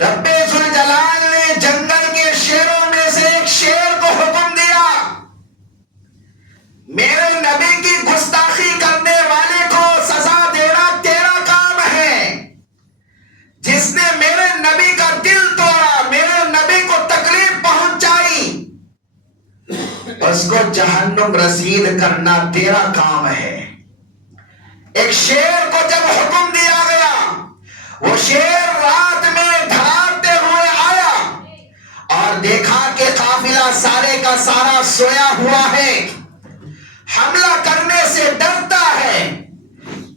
رب ذوالجلال نے جنگل کے شیروں میں سے ایک شیر کو حکم دیا، میرے نبی کی گستاخی کرنے والے کو سزا دینا تیرا کام ہے۔ جس نے میرے نبی کا دل توڑا، میرے نبی کو تکلیف پہنچائی، اس کو جہنم رسید کرنا تیرا کام ہے۔ ایک شیر کو جب حکم دیا گیا، وہ شیر رات میں دھڑاتے ہوئے آیا اور دیکھا کہ قافلہ سارے کا سارا سویا ہوا ہے، حملہ کرنے سے ڈرتا ہے۔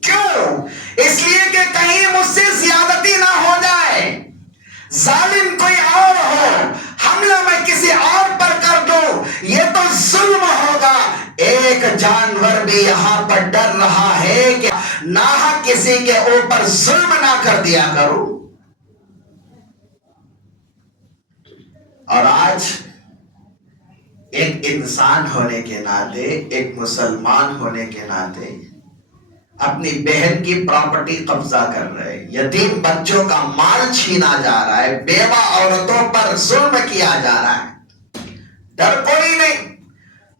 کیوں؟ اس لیے کہ کہیں مجھ سے زیادتی نہ ہو جائے، ظالم کوئی اور ہو، حملہ میں کسی اور پر کر دوں، یہ تو ظلم ہوگا۔ ایک جانور بھی یہاں پر ڈر رہا ہے کہ ناحق کسی کے اوپر ظلم نہ کر دیا کروں۔ اور آج ایک انسان ہونے کے ناطے، ایک مسلمان ہونے کے ناطے اپنی بہن کی پراپرٹی قبضہ کر رہے، یتیم بچوں کا مال چھینا جا رہا ہے، بیوہ عورتوں پر ظلم کیا جا رہا ہے۔ ڈر کوئی نہیں،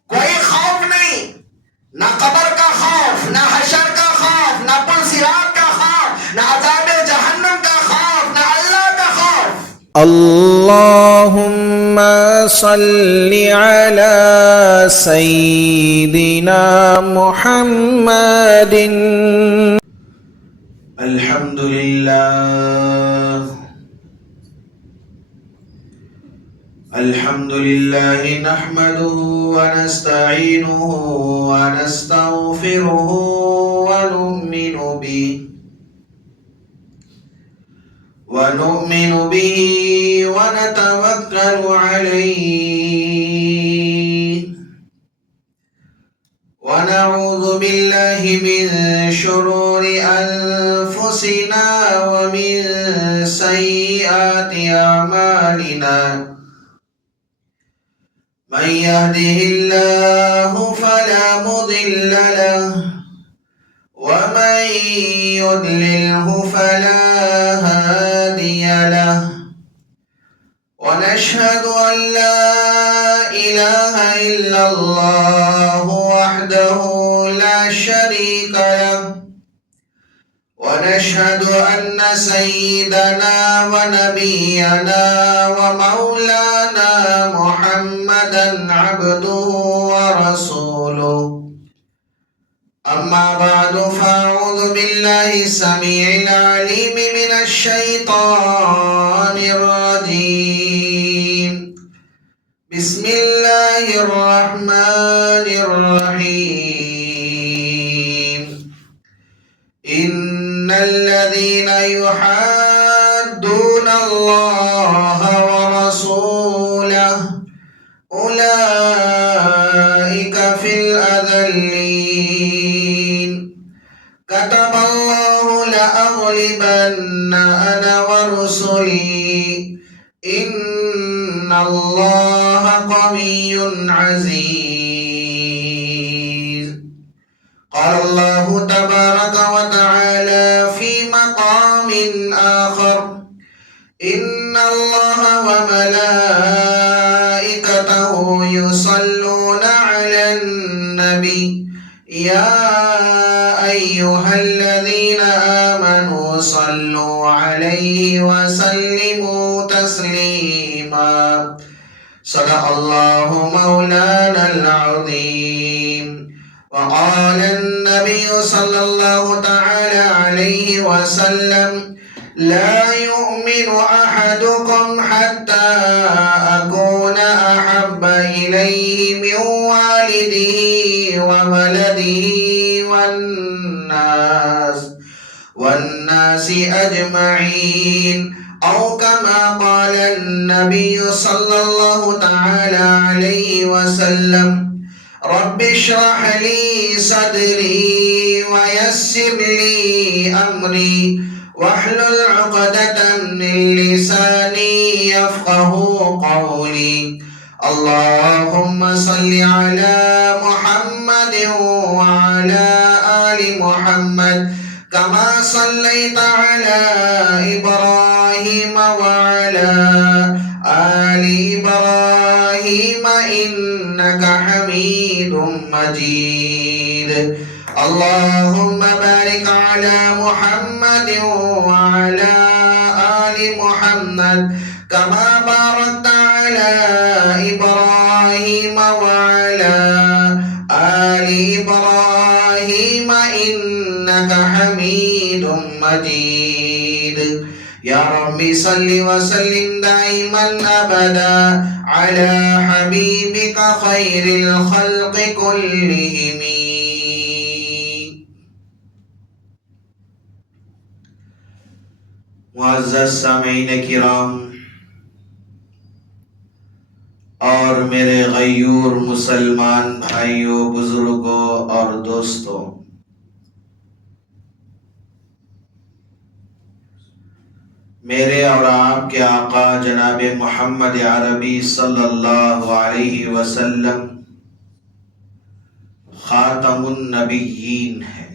کوئی خوف نہیں، نہ قبر کا خوف، نہ حشر کا خوف، نہ پل صراط کا خوف، نہ عذاب جہنم کا خوف، نہ اللہ کا خوف۔ اللهم صل على سيدنا محمد۔ الحمد لله، الحمد لله نحمده ونستعينه ونستغفره ونؤمن به ونتوكل عليه، ونعوذ بالله من شرور أنفسنا ومن سيئات أعمالنا، من يهده الله فلا مضل له ومن يضلله فلا هادي له، ونشهد أن لا إله إلا الله وحده لا شريك له، ونشهد أن سيدنا ونبينا ومولانا محمدا عبده ورسوله، أما بعد فأعوذ بالله السميع العليم من الشيطان الرجيم، بسم الله الرحمن الرحيم، إن الذين يحادون الله ورسوله أولئك في الأذلين، كتب الله لأغلبن أنا ورسلي، إن الله قوي عزيز۔ قال الله تبارك وتعالى في مقام آخر، إن الله وملائكته يصلون على النبي، يا أيها الذين آمنوا صلوا عليه وسلموا تسليما، صدق الله مولانا العظيم۔ وقال النبي صلى الله تعالى عليه وسلم، لا يؤمن أحدكم حتى أكون أحب إليه من والده وولده والناس أجمعين، أو كما قال النبي صلى الله تعالى عليه وسلم، رب اشرح لي صدري ويسر لي أمري واحلل عقدة من لساني يفقه قولي، اللهم صل على محمد وعلى آل محمد كما صليت على إبراهيم وعلى آل إبراهيم إنك حميد مجيد اللهم بارك على محمد وعلى آل محمد كما باركت على إبراهيم وعلى آل إبراهيم إنك حميد مجيد يا رب صل وسلم دائما أبدا على حبيبك خير الخلق كلهم. معزز سامعین کرام اور میرے غیور مسلمان بھائیوں، بزرگوں اور دوستوں، میرے اور آپ کے آقا جناب محمد عربی صلی اللہ علیہ وسلم خاتم النبیین ہیں۔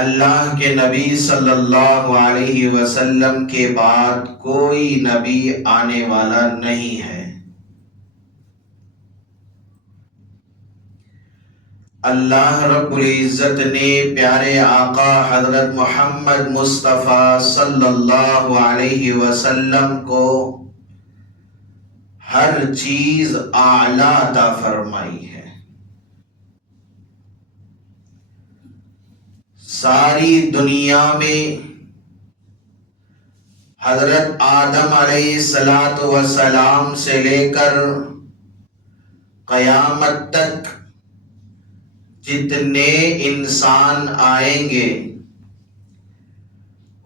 اللہ کے نبی صلی اللہ علیہ وسلم کے بعد کوئی نبی آنے والا نہیں ہے۔ اللہ رب العزت نے پیارے آقا حضرت محمد مصطفیٰ صلی اللہ علیہ وسلم کو ہر چیز اعلیٰ عطا فرمائی ہے۔ ساری دنیا میں حضرت آدم علیہ السلام سے لے کر قیامت تک جتنے انسان آئیں گے،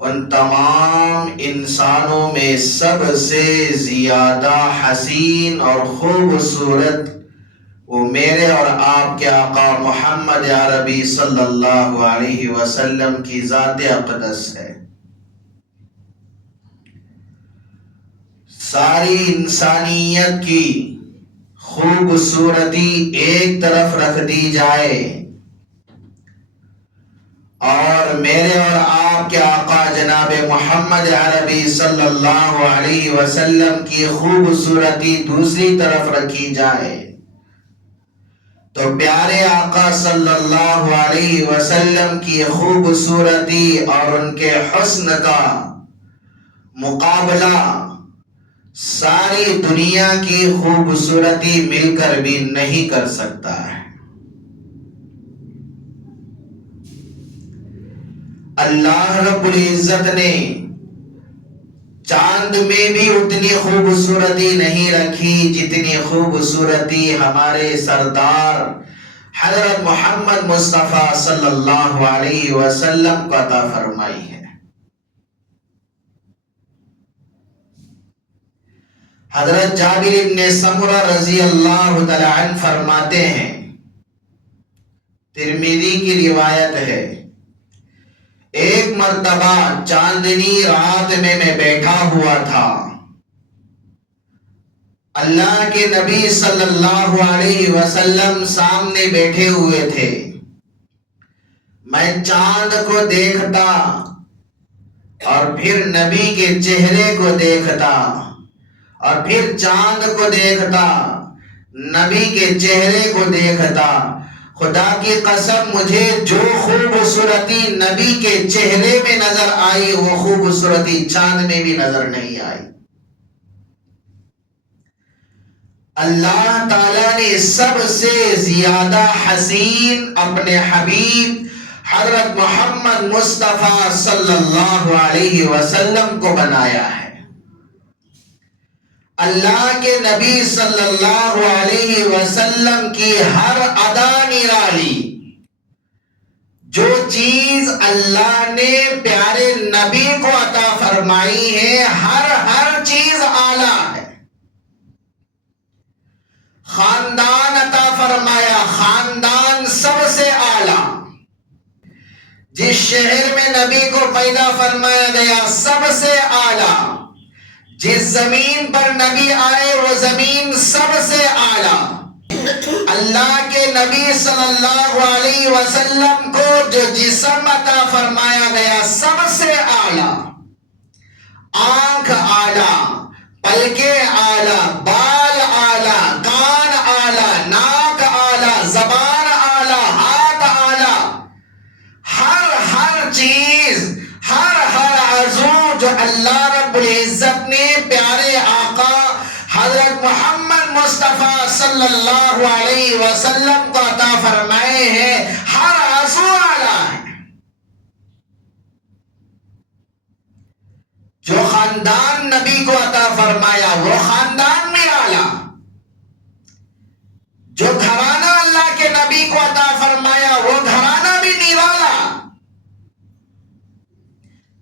ان تمام انسانوں میں سب سے زیادہ حسین اور خوبصورت وہ میرے اور آپ کے آقا محمد عربی صلی اللہ علیہ وسلم کی ذات اقدس ہے۔ ساری انسانیت کی خوبصورتی ایک طرف رکھ دی جائے اور میرے اور آپ کے آقا جناب محمد عربی صلی اللہ علیہ وسلم کی خوبصورتی دوسری طرف رکھی جائے تو پیارے آقا صلی اللہ علیہ وسلم کی خوبصورتی اور ان کے حسن کا مقابلہ ساری دنیا کی خوبصورتی مل کر بھی نہیں کر سکتا ہے۔ اللہ رب العزت نے چاند میں بھی اتنی خوبصورتی نہیں رکھی جتنی خوبصورتی ہمارے سردار حضرت محمد مصطفیٰ صلی اللہ علیہ وسلم کو عطا فرمائی ہے۔ حضرت جابر بن سمرہ رضی اللہ تعالی عنہ فرماتے ہیں، ترمذی کی روایت ہے، ایک مرتبہ چاندنی رات میں بیٹھا ہوا تھا، اللہ کے نبی صلی اللہ علیہ وسلم سامنے بیٹھے ہوئے تھے، میں چاند کو دیکھتا اور پھر نبی کے چہرے کو دیکھتا اور پھر چاند کو دیکھتا، نبی کے چہرے کو دیکھتا، خدا کی قسم مجھے جو خوبصورتی نبی کے چہرے میں نظر آئی وہ خوبصورتی چاند میں بھی نظر نہیں آئی۔ اللہ تعالیٰ نے سب سے زیادہ حسین اپنے حبیب حضرت محمد مصطفیٰ صلی اللہ علیہ وسلم کو بنایا ہے۔ اللہ کے نبی صلی اللہ علیہ وسلم کی ہر ادا نرالی، جو چیز اللہ نے پیارے نبی کو عطا فرمائی ہے ہر چیز اعلیٰ ہے۔ خاندان عطا فرمایا، خاندان سب سے اعلیٰ۔ جس شہر میں نبی کو پیدا فرمایا گیا سب سے اعلیٰ۔ جس زمین پر نبی آئے وہ زمین سب سے اعلیٰ۔ اللہ کے نبی صلی اللہ علیہ وسلم کو جو جسم عطا فرمایا گیا سب سے اعلیٰ، آنکھ اعلیٰ، پلکیں اعلیٰ، بال اعلیٰ، کان اعلیٰ، ناک اعلیٰ، زبان اعلیٰ، ہاتھ اعلیٰ، ہر چیز، ہر عضو جو اللہ رب العزت نے پیارے آقا حضرت محمد مصطفیٰ صلی اللہ علیہ وسلم کو عطا فرمائے ہیں، ہر عضو اعلیٰ ہے۔ جو خاندان نبی کو عطا فرمایا وہ خاندان میں اعلیٰ، جو گھرانہ اللہ کے نبی کو عطا فرمایا وہ گھرانہ بھی نرالا۔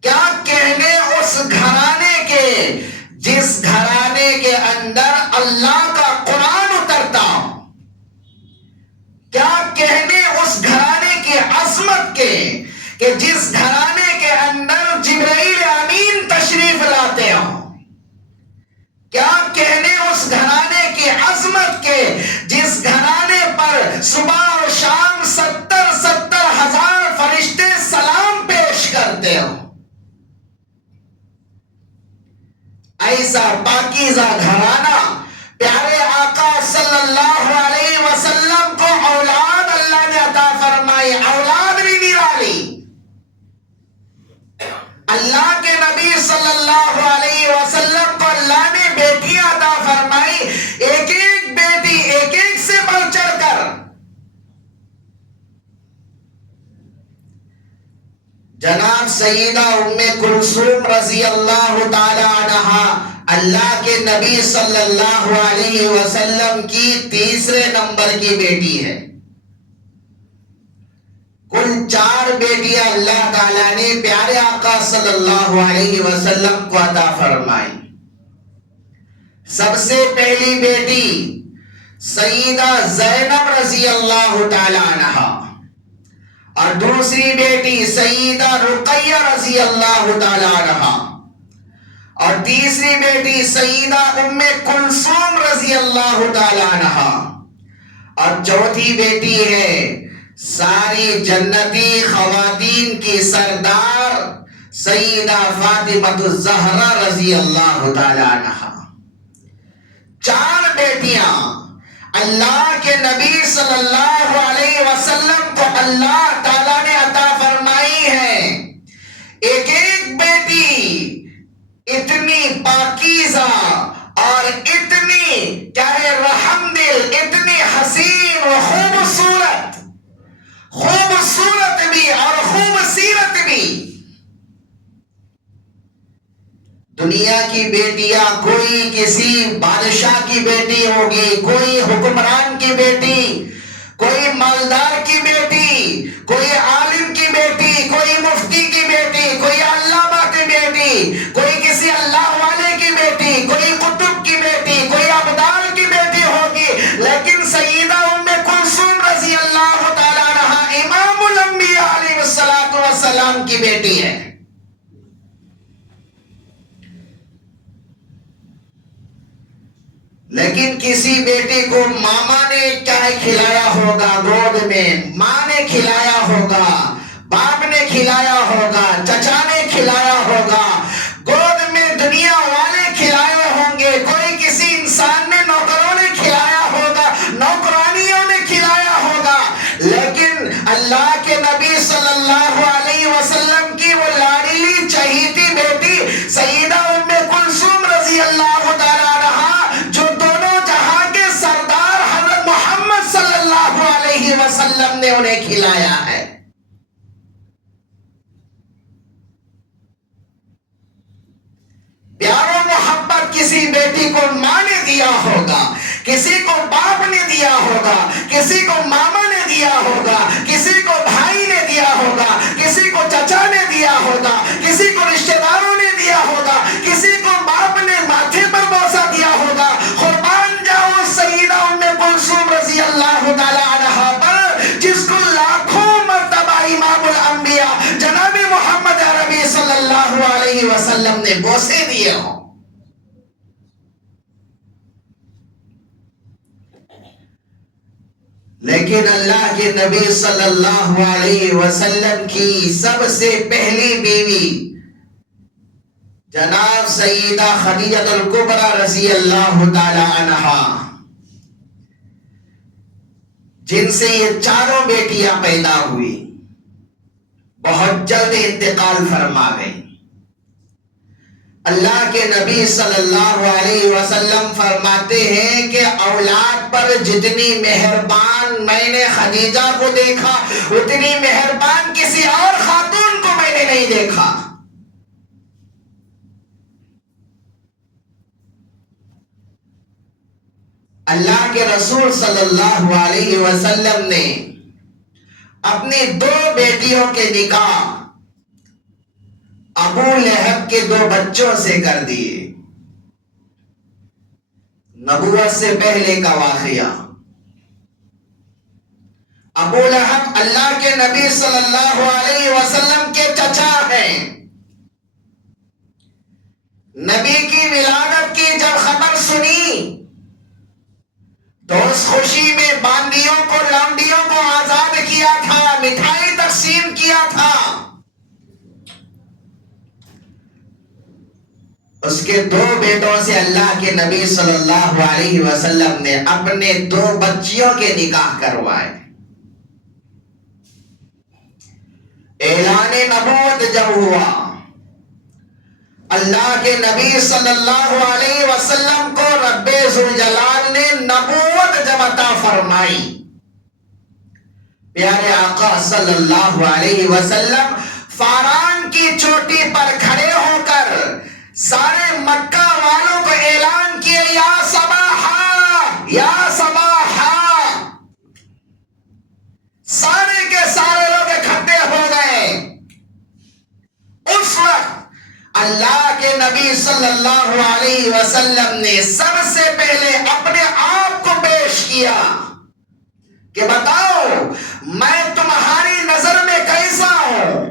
کیا کہنے اس گھرانے کے جس گھرانے کے اندر اللہ کا قرآن اترتا ہو، کیا کہنے اس گھرانے کی عظمت کے کہ جس گھرانے کے اندر جبرائیل امین تشریف لاتے ہوں، کیا کہنے اس گھرانے کی عظمت کے جس گھرانے پر صبح اور شام 70 ہزار فرشتے سلام پیش کرتے ہوں۔ ایسا پاکیزہ گھرانہ پیارے آقا صلی اللہ علیہ وسلم کو اولاد اللہ نے عطا فرمائی، اولاد بھی نرالی۔ اللہ کے نبی صلی اللہ علیہ وسلم کو اللہ نے بیٹیاں عطا فرمائی، ایک ایک بیٹی ایک ایک سے بڑھ چڑھ کر۔ جناب سیدہ ام کلثوم رضی اللہ تعالی عنہا اللہ کے نبی صلی اللہ علیہ وسلم کی تیسرے نمبر کی بیٹی ہے۔ کل 4 بیٹیاں اللہ تعالیٰ نے پیارے آقا صلی اللہ علیہ وسلم کو عطا فرمائی۔ سب سے پہلی بیٹی سیدہ زینب رضی اللہ تعالی عنہا، اور دوسری بیٹی سیدہ رقیہ رضی اللہ تعالی عنہا، اور تیسری بیٹی سیدہ ام کلثوم رضی اللہ تعالی عنہا، اور چوتھی بیٹی ہے ساری جنتی خواتین کی سردار سیدہ فاطمہ الزہرا رضی اللہ تعالی عنہا۔ 4 بیٹیاں اللہ کے نبی صلی اللہ علیہ وسلم کو اللہ تعالیٰ نے عطا فرمائی ہے۔ ایک ایک بیٹی اتنی پاکیزہ اور اتنی کیا ہے رحم دل، اتنی حسین و خوبصورت بھی اور خوبصیرت بھی۔ دنیا کی بیٹیاں کوئی کسی بادشاہ کی بیٹی ہوگی، کوئی حکمران کی بیٹی، کوئی مالدار کی بیٹی، کوئی عالم کی بیٹی، کوئی مفتی کی بیٹی، کوئی علامہ کی بیٹی، کوئی کسی اللہ والے کی بیٹی، کوئی قطب کی بیٹی، کوئی ابدال کی بیٹی ہوگی، لیکن سیدہ ام کلثوم رضی اللہ تعالی عنہا امام الانبیاء علیہ السلام کی بیٹی ہے۔ لیکن کسی بیٹی کو ماما نے چائے کھلایا ہوگا، گود میں ماں نے کھلایا ہوگا، باپ نے کھلایا ہوگا، چچا نے کھلایا ہوگا، گود میں دنیا والے کھلائے ہوں گے، کوئی کسی انسان نے نوکروں نے کھلایا ہوگا، نوکرانیوں نے کھلایا ہوگا، لیکن اللہ کے نبی صلی اللہ علیہ وسلم کی وہ لاڈلی چہیتی بیٹی سیدہ ام کلثوم رضی اللہ تعالی عنہا، جو دونوں جہاں کے سردار حضرت محمد صلی اللہ علیہ وسلم نے انہیں کھلایا ہے۔ پیار و محبت کسی بیٹی کو ماں نے دیا ہوگا، کسی کو باپ نے دیا ہوگا، کسی کو ماما نے دیا ہوگا، کسی کو بھائی نے دیا ہوگا، کسی کو چچا نے دیا ہوگا، کسی کو رشتہ داروں نے دیا ہوگا، کسی کو باپ نے ماتھے پر بوسہ دیا ہوگا۔ قربان جاؤ سیدہ ام کلثوم رضی اللہ تعالی عنہا پر، جس کو لاکھوں مرتبہ امام الانبیاء جناب محمد عربی صلی اللہ علیہ وسلم نے بوسے دیے ہوں۔ لیکن اللہ کے نبی صلی اللہ علیہ وسلم کی سب سے پہلی بیوی جناب سیدہ خدیجہ الکبریٰ رضی اللہ تعالی عنہا، جن سے یہ چاروں بیٹیاں پیدا ہوئی، بہت جلد انتقال فرما گئی۔ اللہ کے نبی صلی اللہ علیہ وسلم فرماتے ہیں کہ اولاد پر جتنی مہربان میں نے خدیجہ کو دیکھا، اتنی مہربان کسی اور خاتون کو میں نے نہیں دیکھا۔ اللہ کے رسول صلی اللہ علیہ وسلم نے اپنی دو بیٹیوں کے نکاح ابو لہب کے دو بچوں سے کر دیے۔ نبوت سے پہلے کا واقعہ، ابو لہب اللہ کے نبی صلی اللہ علیہ وسلم کے چچا ہیں۔ نبی کی ولادت کی جب خبر سنی تو اس خوشی میں باندیوں کو، لونڈیوں کو آزاد کیا تھا، مٹھائی تقسیم کیا تھا۔ اس کے دو بیٹوں سے اللہ کے نبی صلی اللہ علیہ وسلم نے اپنے دو بچیوں کے نکاح کروائے۔ اعلان نبوت جب ہوا، اللہ کے نبی صلی اللہ علیہ وسلم کو رب ذوالجلال نے نبوت جب عطا فرمائی، پیارے آقا صلی اللہ علیہ وسلم فاران کی چوٹی پر کھڑے ہو کر سارے مکہ والوں کو اعلان کیے، یا صباحا یا صباحا۔ سارے کے سارے لوگ اکٹھے ہو گئے۔ اس وقت اللہ کے نبی صلی اللہ علیہ وسلم نے سب سے پہلے اپنے آپ کو پیش کیا کہ بتاؤ میں تمہاری نظر میں کیسا ہوں،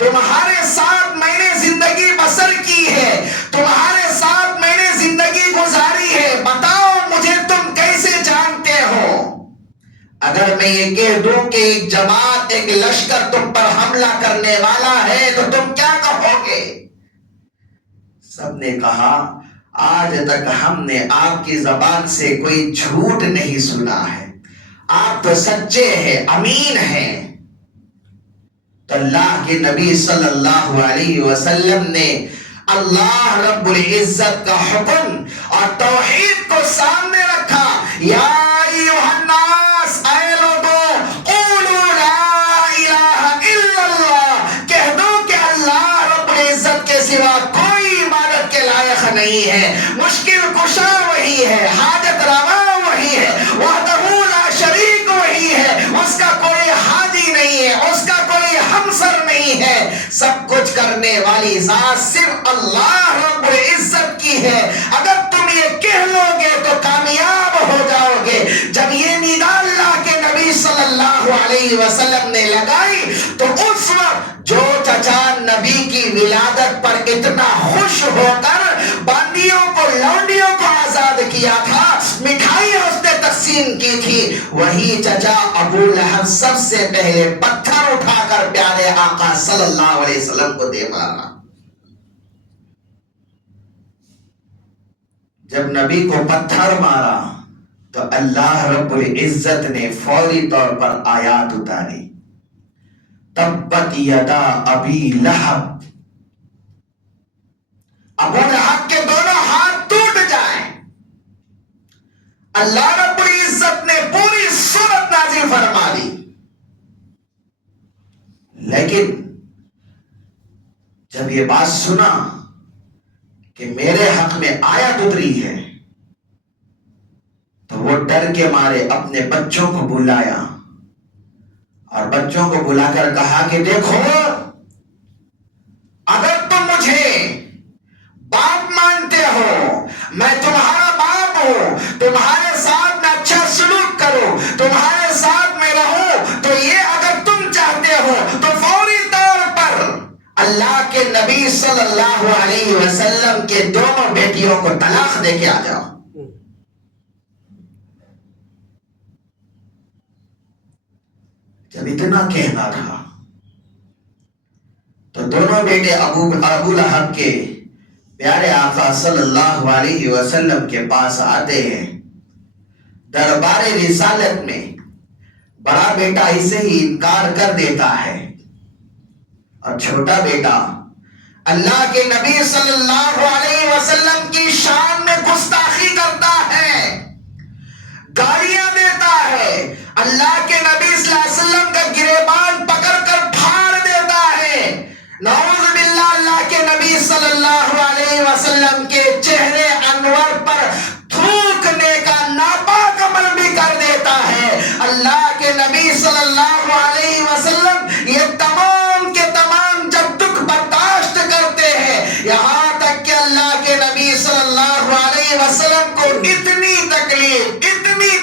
تمہارے ساتھ میں نے زندگی بسر کی ہے، تمہارے ساتھ میں نے زندگی گزاری ہے، بتاؤ مجھے تم کیسے جانتے ہو؟ اگر میں یہ کہہ دوں کہ ایک جماعت، ایک لشکر تم پر حملہ کرنے والا ہے تو تم کیا کہو گے؟ سب نے کہا آج تک ہم نے آپ کی زبان سے کوئی جھوٹ نہیں سنا ہے، آپ تو سچے ہیں، امین ہیں۔ تو اللہ کے نبی صلی اللہ علیہ وسلم نے اللہ رب العزت کا حکم اور توحید کو سامنے رکھا، یا ایھا الناس، اے لوگوں، قولوا لا الہ الا اللہ، کہہ دو کہ اللہ رب العزت کے سوا کوئی عبادت کے لائق نہیں ہے، مشکل کشا وہی ہے، حاجت روا وہی ہے، وحدہ لا شریک وہی ہے، اس کا کوئی ہادی نہیں ہے، اس کا کوئی ہمسر نہیں ہے، سب کچھ کرنے والی ذات صرف اللہ رب العزت کی ہے۔ اگر تم یہ کہہ لو گے تو کامیاب ہو جاؤ گے۔ جب یہ ندا اللہ کے نبی صلی اللہ علیہ وسلم نے لگائی تو اس وقت جو چچا نبی کی ولادت پر اتنا خوش ہو کر باندیوں کو، لونڈیوں کو آزاد کیا تھا، مٹھائی اس نے تقسیم کی تھی، وہی چچا ابو لہب سب سے پہلے پتھر اٹھا کر پیارے آقا صلی اللہ علیہ وسلم کو دے مارا۔ جب نبی کو پتھر مارا تو اللہ رب العزت نے فوری طور پر آیات اتاری، تبت یدا ابی لہب، ابو لہب کے دونوں ہاتھ ٹوٹ جائیں۔ اللہ رب العزت نے پوری سورت نازل فرما دی، لیکن جب یہ بات سنا کہ میرے حق میں آیت اتری ہے تو وہ ڈر کے مارے اپنے بچوں کو بلایا اور بچوں کو بلا کر کہا کہ دیکھو، اگر تم مجھے باپ مانتے ہو، میں تمہارا باپ ہوں، تمہارے ساتھ میں اچھا سلوک کروں، تمہارے ساتھ میں رہوں، تو یہ اگر تم چاہتے ہو تو فوری طور پر اللہ کے نبی صلی اللہ علیہ وسلم کے دونوں بیٹیوں کو طلاق دے کے آ جاؤ۔ جب اتنا کہنا تھا تو دونوں بیٹے ابو لہب کے پیارے آقا صلی اللہ علیہ وسلم کے پاس آتے ہیں دربار رسالت میں. بڑا بیٹا اسے ہی انکار کر دیتا ہے اور چھوٹا بیٹا اللہ کے نبی صلی اللہ علیہ وسلم کی شان میں گستاخی کرتا ہے، گالیاں دیتا ہے، اللہ کے نبی صلی اللہ علیہ وسلم کا گریبان پکڑ کر پھاڑ دیتا ہے. نعوذ باللہ، اللہ کے نبی صلی اللہ علیہ وسلم کے چہرے انور پر تھوکنے کا ناپاک عمل بھی کر دیتا ہے. اللہ کے نبی صلی اللہ علیہ وسلم یہ تمام کے تمام جب دکھ برداشت کرتے ہیں، یہاں تک کہ اللہ کے نبی صلی اللہ علیہ وسلم کو اتنی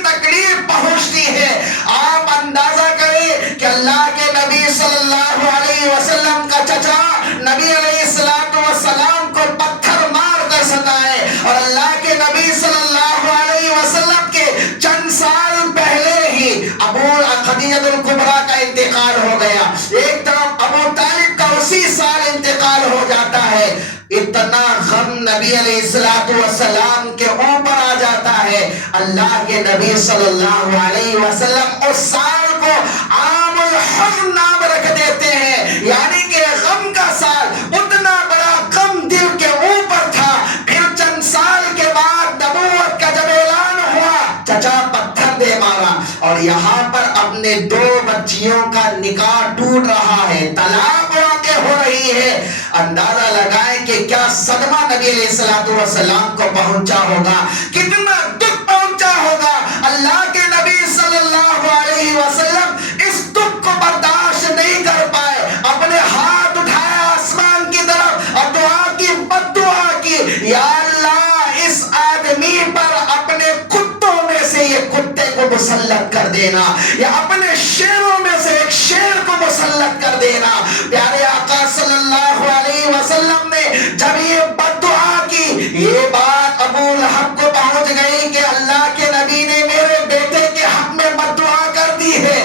تکلیف پہنچتی ہے. آپ اندازہ کریں کہ اللہ کے نبی صلی اللہ علیہ وسلم کا چچا نبی علیہ السلام کو پتھر مار کر ستائے، اور اللہ کے نبی صلی اللہ علیہ وسلم کے چند سال پہلے ہی ابو خدیجہ الکبریٰ کا انتقال ہو گیا، ایک طرف ابو طالب کا اسی سال انتقال ہو جاتا ہے. اتنا غم نبی علیہ السلام کے اوپر آ جاتا ہے. اللہ کے نبی صلی اللہ علیہ وسلم اس سال کو عام الحزن نام رکھ دیتے ہیں، یعنی کہ غم کا سال. اتنا بڑا غم دل کے اوپر تھا. پھر چند سال کے بعد نبوت کا جب اعلان ہوا، چچا پتھر دے مارا، اور یہاں پر اپنے 2 بچیوں کا نکاح ٹوٹ رہا ہے، طلاق واقع ہو رہی ہے. اندازہ لگائیں کہ کیا صدمہ نبی علیہ السلام کو پہنچا ہوگا، کتنا دکھ پہنچا ہوگا. اللہ کے نبی صلی اللہ علیہ وسلم اس دکھ کو برداشت نہیں کر پائے، اپنے ہاتھ اٹھایا آسمان کی طرف اور دعا کی، بد دعا کی، یا اللہ اس آدمی پر اپنے کتوں میں سے یہ کتے کو مسلط کر دینا، یا اپنے شیروں میں سے ایک شیر کو مسلط کر دینا. پیارے آقا صلی اللہ علیہ وسلم نے جب یہ بد دعا کی، یہ بات ابو لہب کو پہنچ گئی کہ اللہ کے نبی نے میرے بیٹے کے حق میں بد دعا کر دی ہے.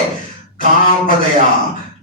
کانپ گیا،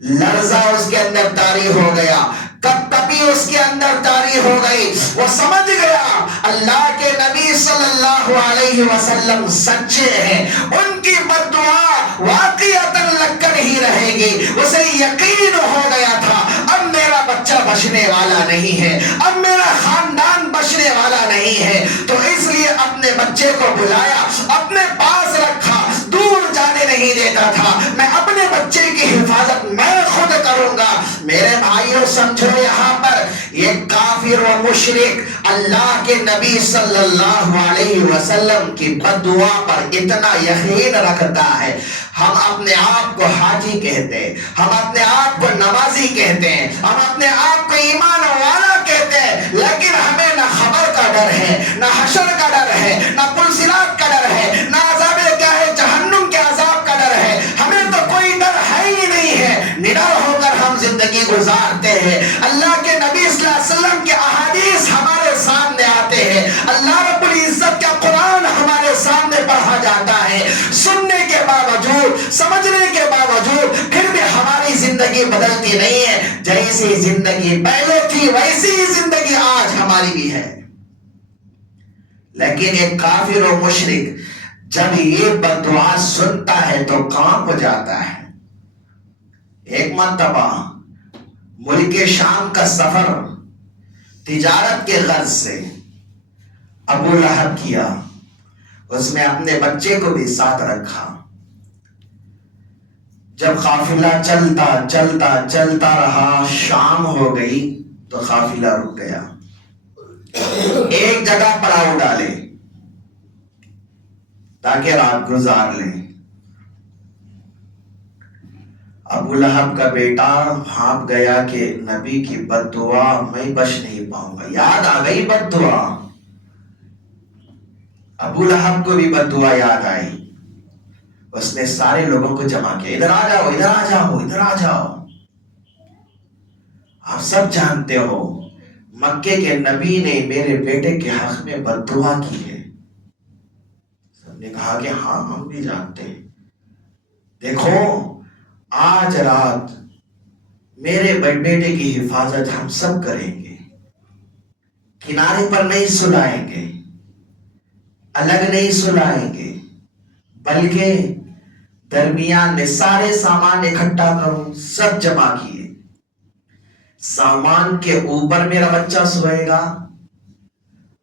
لرزہ اس کے اندر طاری ہو گیا، کپ کپی اس کے اندر طاری ہو گئی. وہ سمجھ گیا اللہ کے نبی صلی اللہ علیہ وسلم سچے ہیں، ان کی بد دعا واقعتاً لگ کر ہی رہے گی. اسے یقین ہو گیا تھا اب میرا بچہ بچنے والا نہیں ہے، اب میرا خاندان بچنے والا نہیں ہے. تو اس لیے اپنے بچے کو بلایا، اپنے پاس رکھا، دور جانے نہیں دیتا تھا. میں اپنے بچے کی حفاظت میں خود کروں گا. میرے بھائیوں سمجھو، یہاں پر یہ کافر و مشرک اللہ کے نبی صلی اللہ علیہ وسلم کی بد دعا پر اتنا یقین رکھتا ہے. ہم اپنے آپ کو حاجی کہتے ہیں، ہم اپنے آپ کو نمازی کہتے ہیں، ہم اپنے آپ کو ایمان والا کہتے ہیں، لیکن ہمیں نہ خبر کا ڈر ہے، نہ حشر کا ڈر ہے، نہ پل صراط کا ڈر ہے، نہ عذاب کیا ہے جہنم کے عذاب کا ڈر ہے. ہمیں تو کوئی ڈر ہے ہی نہیں ہے. نڈر ہو کر ہم زندگی گزارتے ہیں. اللہ کے نبی صلی اللہ علیہ وسلم کے احادیث ہمارے سامنے آتے ہیں، اللہ رب العزت کا قرآن ہمارے سامنے پڑھا جاتا ہے. سننے کے باوجود، سمجھنے کے باوجود پھر بھی ہماری زندگی بدلتی نہیں ہے. جیسی زندگی پہلے تھی ویسی ہی زندگی آج ہماری بھی ہے. لیکن ایک کافر و مشرک جب یہ بد دعا سنتا ہے تو کانپ جاتا ہے. ایک مرتبہ ملک شام کا سفر تجارت کے غرض سے ابو لہب کیا، اس میں اپنے بچے کو بھی ساتھ رکھا. جب قافلہ چلتا چلتا چلتا رہا، شام ہو گئی تو قافلہ رک گیا. ایک جگہ پڑاؤ ڈالے تاکہ رات گزار لیں. ابو لہب کا بیٹا بھانپ گیا کہ نبی کی بد دعا میں بچ نہیں پاؤں گا. یاد آ گئی بد دعا، ابو لہب کو بھی بد دعا یاد آئی. اس نے سارے لوگوں کو جمع کیا، ادھر آ جاؤ، ادھر آ جاؤ، ادھر آ جاؤ. آپ سب جانتے ہو مکے کے نبی نے میرے بیٹے کے حق میں بد دعا کی ہے. سب نے کہا کہ ہاں ہم بھی جانتے ہیں. دیکھو آج رات میرے بیٹے کی حفاظت ہم سب کریں گے، کنارے پر نہیں سلائیں گے، الگ نہیں سلائیں گے، بلکہ درمیان میں سارے سامان اکٹھا کروں، سب جمع کیے، سامان کے اوپر میرا بچہ سوئے گا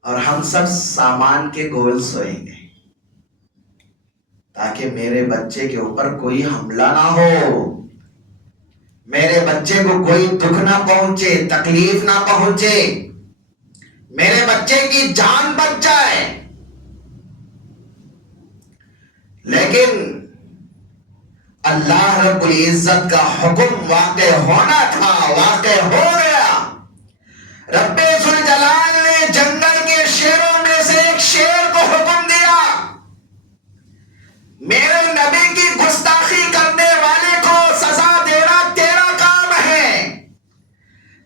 اور ہم سب سامان کے گول سوئیں گے، تاکہ میرے بچے کے اوپر کوئی حملہ نہ ہو، میرے بچے کو کوئی دکھ نہ پہنچے، تکلیف نہ پہنچے، میرے بچے کی جان بچ جائے۔ لیکن اللہ رب العزت کا حکم واقع ہونا تھا، واقع ہو گیا۔ رب ذوالجلال نے جنگل کے شیروں میں سے ایک شیر کو حکم دیا، میرے نبی کی گستاخی کرنے والے کو سزا دینا تیرا کام ہے۔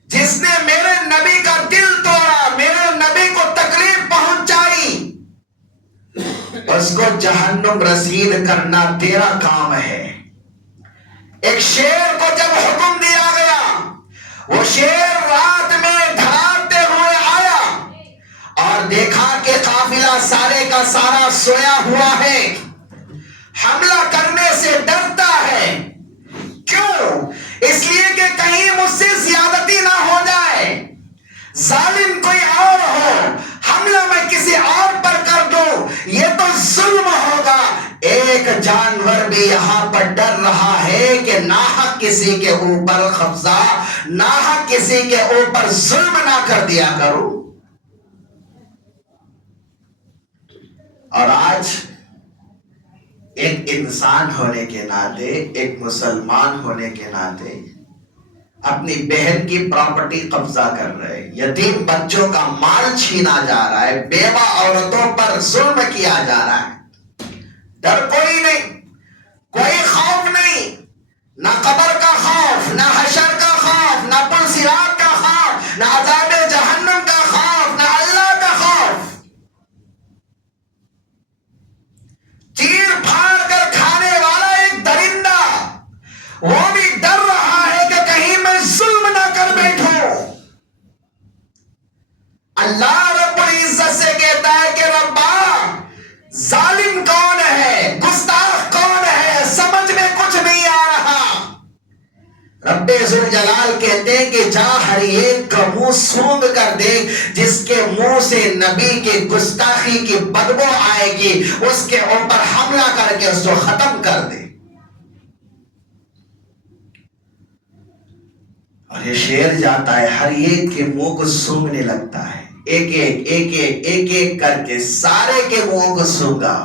جس نے میرے نبی کا دل توڑا، میرے نبی کو تکلیف پہنچائی، اس کو جہنم رسید کرنا تیرا کام ہے۔ ایک شیر کو جب حکم دیا گیا، وہ شیر رات میں دھڑاتے ہوئے آیا اور دیکھا کہ قافلہ سارے کا سارا سویا ہوا ہے، حملہ کرنے سے ڈرتا ہے۔ کیوں؟ اس لیے کہ کہیں مجھ سے زیادتی نہ ہو جائے، ظالم کوئی اور ہو، حملہ میں کسی اور پر کر دوں، یہ تو ظلم ہوگا۔ ایک جانور بھی یہاں پر ڈر رہا ہے کہ ناحق کسی کے اوپر قبضہ، ناحق کسی کے اوپر ظلم نہ کر دیا کروں۔ اور آج ایک انسان ہونے کے ناطے، ایک مسلمان ہونے کے ناطے اپنی بہن کی پراپرٹی قبضہ کر رہے، یتیم بچوں کا مال چھینا جا رہا ہے، بیوہ عورتوں پر ظلم کیا جا رہا ہے۔ ڈر کوئی نہیں، کوئی خوف نہیں، نہ قبر کا خوف، نہ حشر کا خوف، نہ پل صراط کا خوف، نہ عذاب جہنم کا خوف، نہ اللہ کا خوف۔ چیر پھاڑ کر کھانے والا ایک درندہ، وہ بھی ڈر رہا ہے کہ کہیں میں ظلم نہ کر بیٹھوں۔ اللہ رب العزت سے کہتا ہے کہ ربا، ظالم کون ہے، گستاخ کون ہے، سمجھ میں کچھ نہیں آ رہا۔ رب ذوالجلال کہتے ہیں کہ جا ہر ایک کا منہ سونگ کر دے، جس کے منہ سے نبی کی گستاخی کی بدبو آئے گی، اس کے اوپر حملہ کر کے اس کو ختم کر دے۔ اور یہ شیر جاتا ہے، ہر ایک کے منہ کو سونگنے لگتا ہے، ایک ایک ایک ایک ایک ایک کر کے سارے کے منہ کو سونگا،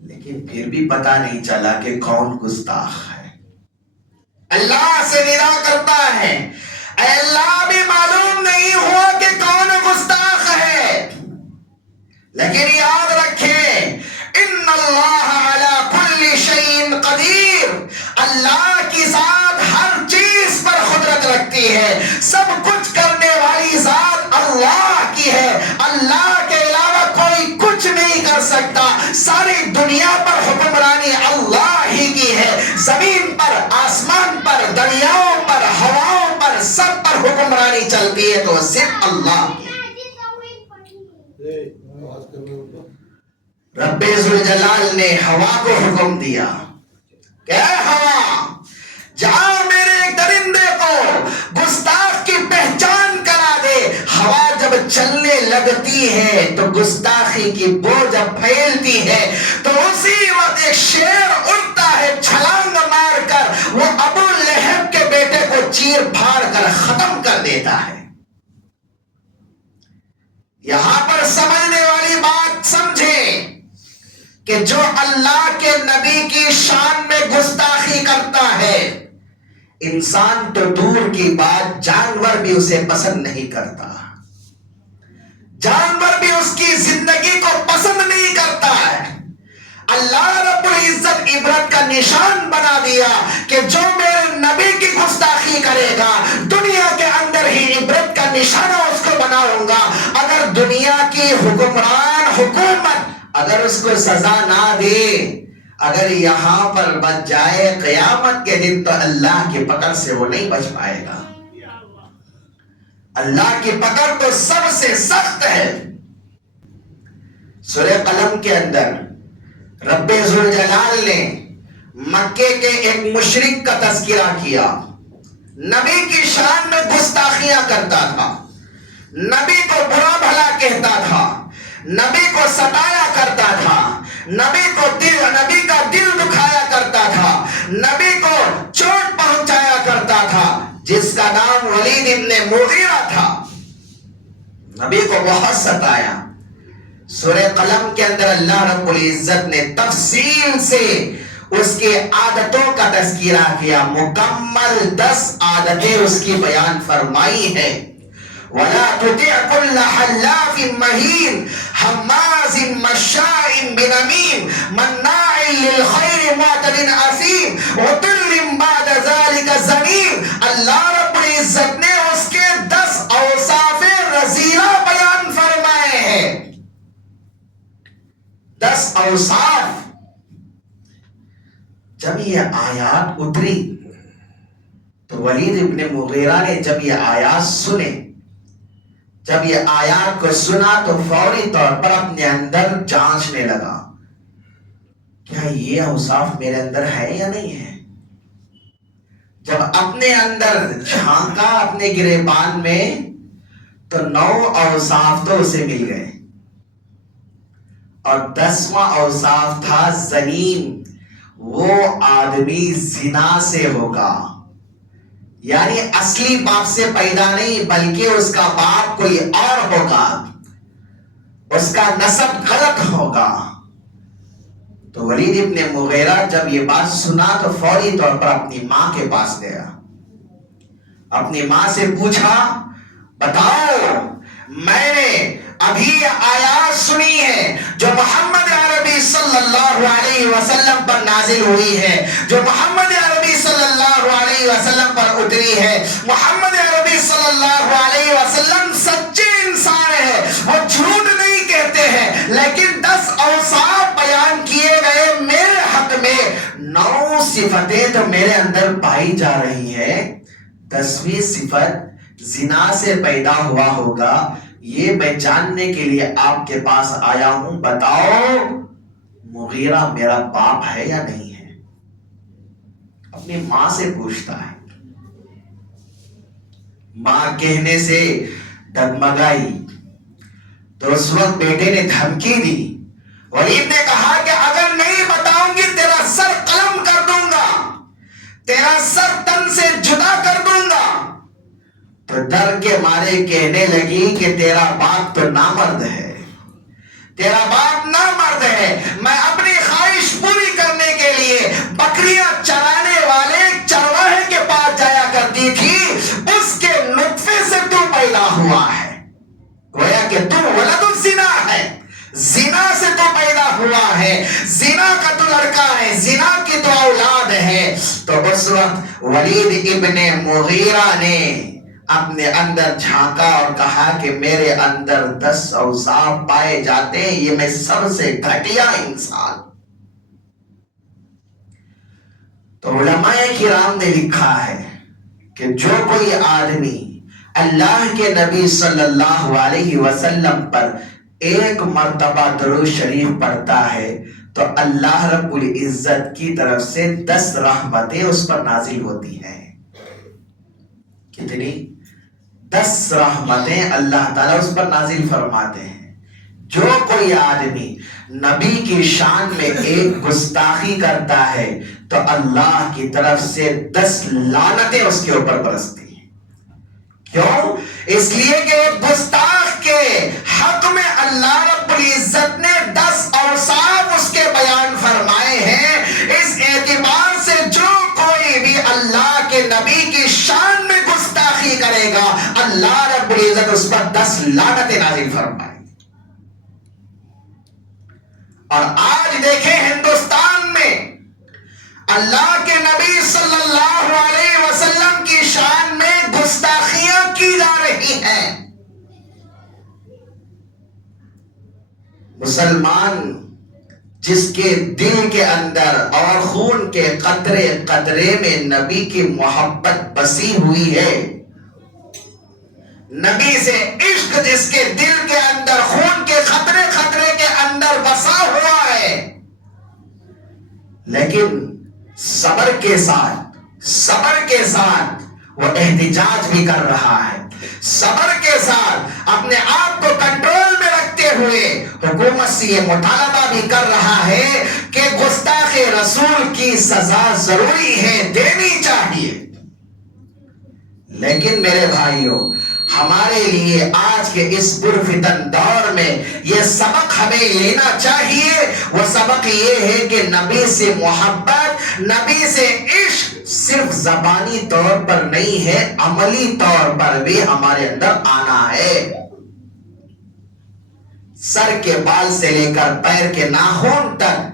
لیکن پھر بھی پتہ نہیں چلا کہ کون گستاخ ہے۔ اللہ سے ندا کرتا ہے، اے اللہ بھی معلوم نہیں ہوا کہ کون گستاخ ہے، لیکن یاد رکھیں ان اللہ علی کل شیء قدیر، اللہ کی ذات ہر چیز پر قدرت رکھتی ہے، سب کچھ کرنے والی ذات اللہ کی ہے، اللہ کے علاوہ کوئی کچھ نہیں کر سکتا۔ ساری دنیا پر حکمرانی اللہ ہی کی ہے، زمین پر، آسمان پر، دریاؤں پر، ہواؤں پر، سب پر حکمرانی چلتی ہے تو صرف اللہ کی۔ رب ذوالجلال نے ہوا کو حکم دیا کہ اے ہوا، جا میرے درندے کو گستاخ کی پہچان کرا دے۔ ہوا جب چلنے لگتی ہے تو گستاخی کی بو جب پھیلتی ہے تو اسی وقت ایک شیر اڑتا ہے، چھلانگ مار کر وہ ابو لہب کے بیٹے کو چیر پھاڑ کر ختم کر دیتا ہے۔ یہاں پر سمجھنے والی بات سمجھیں کہ جو اللہ کے نبی کی شان میں گستاخی کرتا ہے، انسان تو دور کی بات، جانور بھی اسے پسند نہیں کرتا، جانور بھی اس کی زندگی کو پسند نہیں کرتا ہے۔ اللہ رب العزت عبرت کا نشان بنا دیا کہ جو میرے نبی کی گستاخی کرے گا، دنیا کے اندر ہی عبرت کا نشانہ اس کو بناؤں گا۔ اگر دنیا کی حکمران حکومت اگر اس کو سزا نہ دے، اگر یہاں پر بچ جائے قیامت کے دن تو اللہ کی پکڑ سے وہ نہیں بچ پائے گا. اللہ کی پکڑ تو سب سے سخت ہے. سورہ قلم کے اندر رب ذوالجلال نے مکے کے ایک مشرک کا تذکرہ کیا. نبی کی شان میں گستاخیاں کرتا تھا، نبی کو برا بھلا کہتا تھا، نبی کو ستایا کرتا تھا، نبی کا دل دکھایا کرتا تھا، نبی کو چوٹ پہنچایا کرتا تھا، جس کا نام ولید ابن مغیرہ تھا. نبی کو بہت ستایا. سورہ قلم کے اندر اللہ رب العزت نے تفصیل سے اس کے عادتوں کا تذکرہ کیا. مکمل 10 عادتیں اس کی بیان فرمائی ہے. وَلَا تُطِعْ كُلَّ حَلَّافٍ مَّهِينٍ حَمَّازٍ مَّشَّاءٍ بِنَمِيمٍ مَّنَّاعٍ لِّلْخَيْرِ مُعْتَدٍ أَثِيمٍ عُتُلٍّ بَعْدَ ذَلِكَ زَنِيمٍ. اللہ رب العزت نے اس کے 10 اوصاف رذیلہ بیان فرمائے ہیں. 10 اوصاف. جب یہ آیات اتری تو ولید ابن مغیرہ نے جب یہ آیات سنے، جب یہ آیات کو سنا تو فوری طور پر اپنے اندر جانچنے لگا، کیا یہ اوصاف میرے اندر ہے یا نہیں ہے. جب اپنے اندر جھانکا اپنے گریبان میں تو 9 اوصاف تو اسے مل گئے، اور 10واں اوصاف تھا زنیم. وہ آدمی زنا سے ہوگا، یعنی اصلی باپ سے پیدا نہیں بلکہ اس کا باپ کوئی اور ہوگا، اس کا نسب غلط ہوگا. تو ولید ابن مغیرہ جب یہ بات سنا تو فوری طور پر اپنی ماں کے پاس گیا. اپنی ماں سے پوچھا، بتاؤ میں نے ابھی آیات سنی ہے جو محمد عربی صلی اللہ علیہ وسلم پر نازل ہوئی ہے، جو محمد عربی صلی اللہ علیہ وسلم پر اتری ہے. محمد عربی صلی اللہ علیہ وسلم سچے انسان ہیں، وہ جھوٹ نہیں کہتے ہیں، لیکن 10 اوصاف بیان کیے گئے میرے حق میں. 9 صفتیں تو میرے اندر پائی جا رہی ہیں، 10ویں صفت زنا سے پیدا ہوا ہوگا. یہ میں جاننے کے لیے آپ کے پاس آیا ہوں، بتاؤ مغیرہ میرا باپ ہے یا نہیں ہے. اپنی ماں سے پوچھتا ہے. ماں کہنے سے ڈگمگائی تو اس وقت بیٹے نے دھمکی دی. ولید نے کہا کہ اگر نہیں بتاؤں گی تیرا سر قلم کر دوں گا، تیرا سر تن سے جدا کر دوں گا. تو ڈر کے مارے کہنے لگی کہ تیرا باپ تو نامرد ہے، تیرا باپ نامرد ہے. میں اپنی خواہش پوری کرنے کے لیے بکریاں چرانے والے چرواہے کے پاس جایا کرتی تھی، اس کے نطفے سے تو پیدا ہوا ہے. گویا کہ تو ولد الزنا ہے، زنا سے تو پیدا ہوا ہے، زنا کا تو لڑکا ہے، زنا کی تو اولاد ہے. تو اس وقت ولید ابن مغیرہ نے اپنے اندر جھانکا اور کہا کہ میرے اندر 10 اوصاف پائے جاتے ہیں، یہ میں سب سے گھٹیا انسان. تو علماء کرام نے لکھا ہے کہ جو کوئی آدمی اللہ کے نبی صلی اللہ علیہ وسلم پر 1 مرتبہ درود شریف پڑھتا ہے تو اللہ رب العزت کی طرف سے 10 رحمتیں اس پر نازل ہوتی ہیں. کتنی؟ 10 رحمتیں اللہ تعالیٰ اس پر نازل فرماتے ہیں. جو کوئی آدمی نبی کی شان میں 1 گستاخی کرتا ہے تو اللہ کی طرف سے 10 لعنتیں اس کے اوپر برستی ہیں. کیوں؟ اس لیے کہ گستاخ کے حق میں اللہ رب العزت نے 10 اوصاف اس کے بیان فرمائے ہیں. اس اعتبار سے جو کوئی بھی اللہ کے نبی کی شان میں گستاخی کرے گا اللہ رب العزت اس پر 10 لعنتیں نازل فرمائے. اور آج دیکھیں ہندوستان میں اللہ کے نبی صلی اللہ علیہ وسلم کی شان میں گستاخیاں کی جا رہی ہیں. مسلمان جس کے دل کے اندر اور خون کے قطرے قطرے میں نبی کی محبت بسی ہوئی ہے، نبی سے عشق جس کے دل کے اندر خون کے قطرے قطرے کے اندر بسا ہوا ہے، لیکن صبر کے ساتھ وہ احتجاج بھی کر رہا ہے، صبر کے ساتھ اپنے آپ کو کنٹرول میں رکھتے ہوئے حکومت سے یہ مطالبہ بھی کر رہا ہے کہ گستاخ رسول کی سزا ضروری ہے، دینی چاہیے۔ لیکن میرے بھائیوں، ہمارے لیے آج کے اس پرفتن دور میں یہ سبق ہمیں لینا چاہیے، وہ سبق یہ ہے کہ نبی سے محبت، نبی سے عشق صرف زبانی طور پر نہیں ہے، عملی طور پر بھی ہمارے اندر آنا ہے۔ سر کے بال سے لے کر پیر کے ناخن تک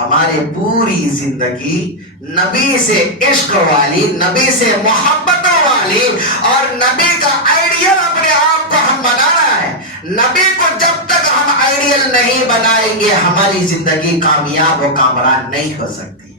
ہماری پوری زندگی نبی سے عشق والی، نبی سے محبتوں والی، اور نبی کا آئیڈیل اپنے آپ کو ہم بنانا ہے۔ نبی کو جب تک ہم آئیڈیل نہیں بنائیں گے، ہماری زندگی کامیاب و کامران نہیں ہو سکتی۔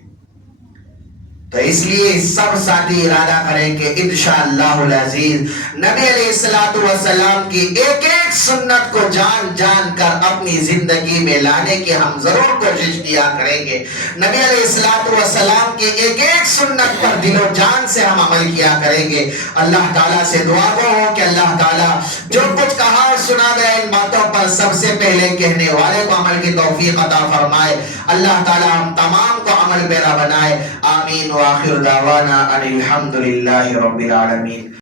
تو اس لیے سب ساتھی ارادہ کریں کہ انشاءاللہ العزیز نبی علیہ السلام کی ایک ایک سنت کو جان جان کر اپنی زندگی میں لانے کی ہم ضرور کوشش کیا کریں گے۔ نبی علیہ السلام کی ایک ایک سنت پر دل و جان سے ہم عمل کیا کریں گے۔ اللہ تعالیٰ سے دعا ہو کہ اللہ تعالیٰ جو کچھ کہا اور سنا گیا ان باتوں پر سب سے پہلے کہنے والے کو عمل کی توفیق عطا فرمائے۔ اللہ تعالیٰ ہم تمام کو عمل پیرا بنائے۔ آمین وآخر دعوانا ان الحمدللہ رب العالمین۔